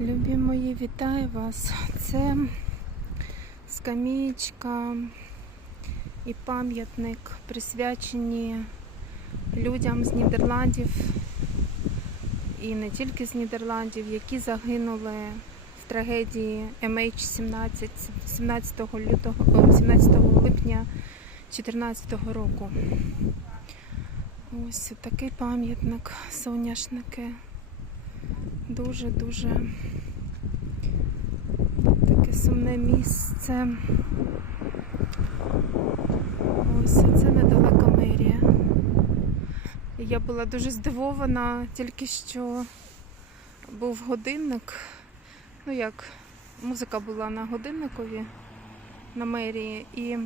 Любі мої, вітаю вас. Це скамієчка і пам'ятник присвячені людям з Нідерландів і не тільки з Нідерландів, які загинули в трагедії MH17 17 лютого, 17 липня 2014 року. Ось такий пам'ятник, соняшники. Дуже-дуже таке сумне місце. Ось це недалека мерія. Я була дуже здивована, тільки що був годинник. Ну як, музика була на годинникові на мерії, і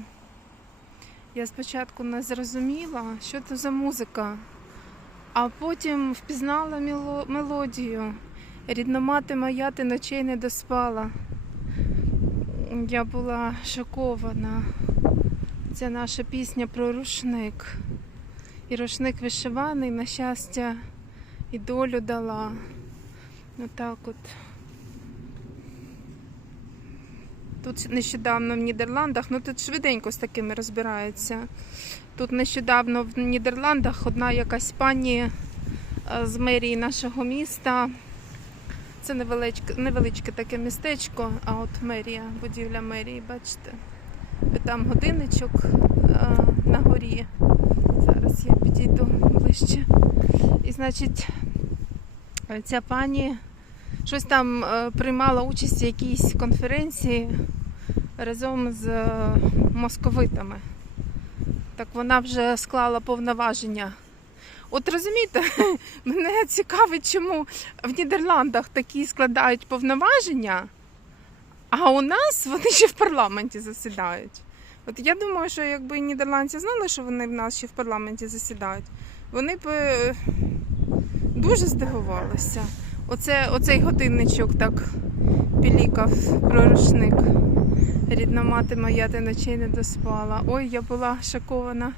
я спочатку не зрозуміла, що це за музика, а потім впізнала мелодію. Рідна мати моя, ти ночей не доспала. Я була шокована. Це наша пісня про рушник. І рушник вишиваний, на щастя, і долю дала. Отак от. Тут нещодавно в Нідерландах, ну тут швиденько з такими розбираються. Тут нещодавно в Нідерландах одна якась пані е, з мерії нашого міста. Це невеличке, невеличке таке містечко, а от мерія, будівля мерії, бачите. Там годинничок е, на горі. Зараз я підійду ближче. І значить, ця пані щось там е, приймала участь в якійсь конференції разом з е, московитами. Так вона вже склала повноваження. От розумієте, мене цікавить, чому в Нідерландах такі складають повноваження, а у нас вони ще в парламенті засідають. От я думаю, що якби нідерландці знали, що вони в нас ще в парламенті засідають, вони б е, дуже здивувалися. Оце, оцей годинничок так пілікав про рушник. Рідна мати моя, ти ночей не доспала. Ой, я була шокована.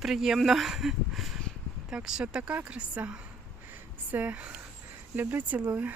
Приємно. Так що така краса. Все. Люблю, цілую.